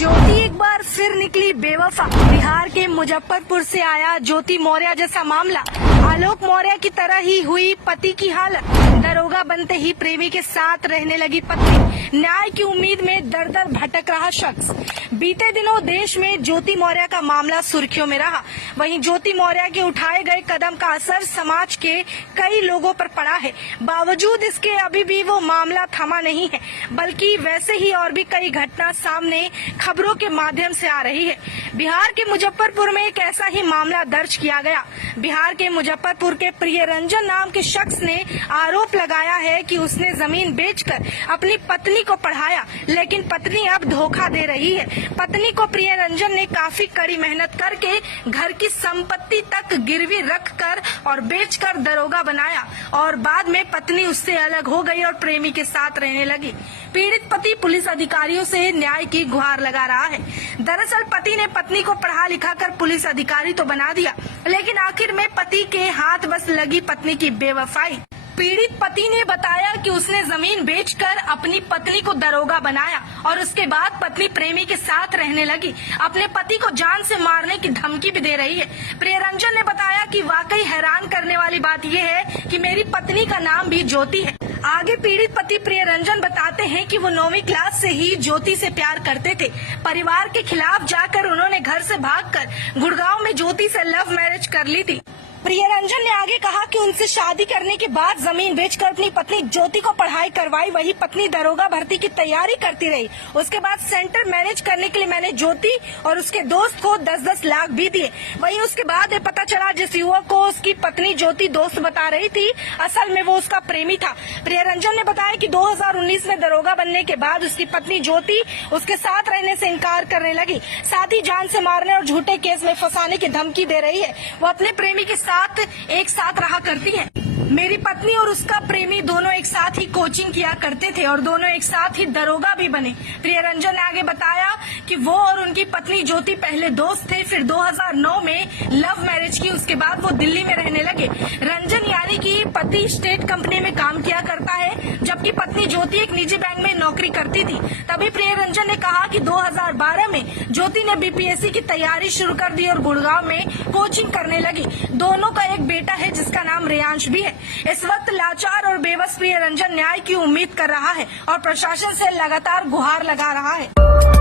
ज्योति एक बार फिर निकली बेवफा। बिहार के मुजफ्फरपुर से आया ज्योति मौर्य जैसा मामला। आलोक मौर्य की तरह ही हुई पति की हालत। दरोगा बनते ही प्रेमी के साथ रहने लगी पत्नी। न्याय की उम्मीद में दर दर भटक रहा शख्स। बीते दिनों देश में ज्योति मौर्य का मामला सुर्खियों में रहा। वहीं ज्योति मौर्य के उठाए गए कदम का असर समाज के कई लोगों पर पड़ा है। बावजूद इसके अभी भी वो मामला थमा नहीं है, बल्कि वैसे ही और भी कई घटना सामने खबरों के माध्यम से आ रही है। बिहार के मुजफ्फरपुर में एक ऐसा ही मामला दर्ज किया गया। बिहार के मुजफ्फरपुर के प्रियरंजन नाम के शख्स ने आरोप लगाया है कि उसने जमीन बेचकर अपनी पत्नी को पढ़ाया, लेकिन पत्नी अब धोखा दे रही है। पत्नी को प्रियरंजन ने काफी कड़ी मेहनत करके घर की संपत्ति तक गिरवी रखकर और बेचकर दरोगा बनाया और बाद में पत्नी उससे अलग हो गई और प्रेमी के साथ रहने लगी। पीड़ित पति पुलिस अधिकारियों से न्याय की गुहार लगा रहा है। दरअसल पति ने पत्नी को पढ़ा लिखा कर पुलिस अधिकारी तो बना दिया, लेकिन आखिर में पति के हाथ बस लगी पत्नी की बेवफाई। पीड़ित पति ने बताया कि उसने जमीन बेचकर अपनी पत्नी को दरोगा बनाया और उसके बाद पत्नी प्रेमी के साथ रहने लगी। अपने पति को जान से मारने की धमकी भी दे रही है। प्रियरंजन ने बताया कि वाकई हैरान करने वाली बात यह है कि मेरी पत्नी का नाम भी ज्योति है। आगे पीड़ित पति प्रियरंजन बताते हैं कि वो 9वीं क्लास से ही ज्योति से प्यार करते थे। परिवार के खिलाफ जाकर उन्होंने घर से भागकर गुड़गांव में ज्योति से लव मैरिज कर ली थी। प्रियरंजन ने आगे कहा कि उनसे शादी करने के बाद जमीन बेचकर अपनी पत्नी ज्योति को पढ़ाई करवाई। वही पत्नी दरोगा भर्ती की तैयारी करती रही। उसके बाद सेंटर मैनेज करने के लिए मैंने ज्योति और उसके दोस्त को 10-10 लाख भी दिए। वहीं उसके बाद पता चला जिस युवक को उसकी पत्नी ज्योति दोस्त बता रही थी, असल में वो उसका प्रेमी था। प्रियरंजन ने बताया कि 2019 में दरोगा बनने के बाद उसकी पत्नी ज्योति उसके साथ रहने से इनकार करने लगी। साथ ही जान से मारने और झूठे केस में फंसाने की धमकी दे रही है। वो अपने प्रेमी के एक साथ रहा करती है। मेरी पत्नी और उसका प्रेमी दोनों एक साथ ही कोचिंग किया करते थे और दोनों एक साथ ही दरोगा भी बने। प्रियरंजन ने आगे बताया कि वो और उनकी पत्नी ज्योति पहले दोस्त थे, फिर 2009 में लव मैरिज की। उसके बाद वो दिल्ली में रहने लगे। रंजन यानी कि पति स्टेट कंपनी में काम किया करता है, जबकि पत्नी ज्योति एक निजी बैंक में नौकरी करती थी। तभी प्रियरंजन ने कहा कि 2012 में ज्योति ने बीपीएससी की तैयारी शुरू कर दी और गुड़गांव में कोचिंग करने लगी। दोनों का एक बेटा है जिसका नाम रेयांश भी है। इस वक्त लाचार और बेबस प्रियरंजन न्याय की उम्मीद कर रहा है और प्रशासन से लगातार गुहार लगा रहा है।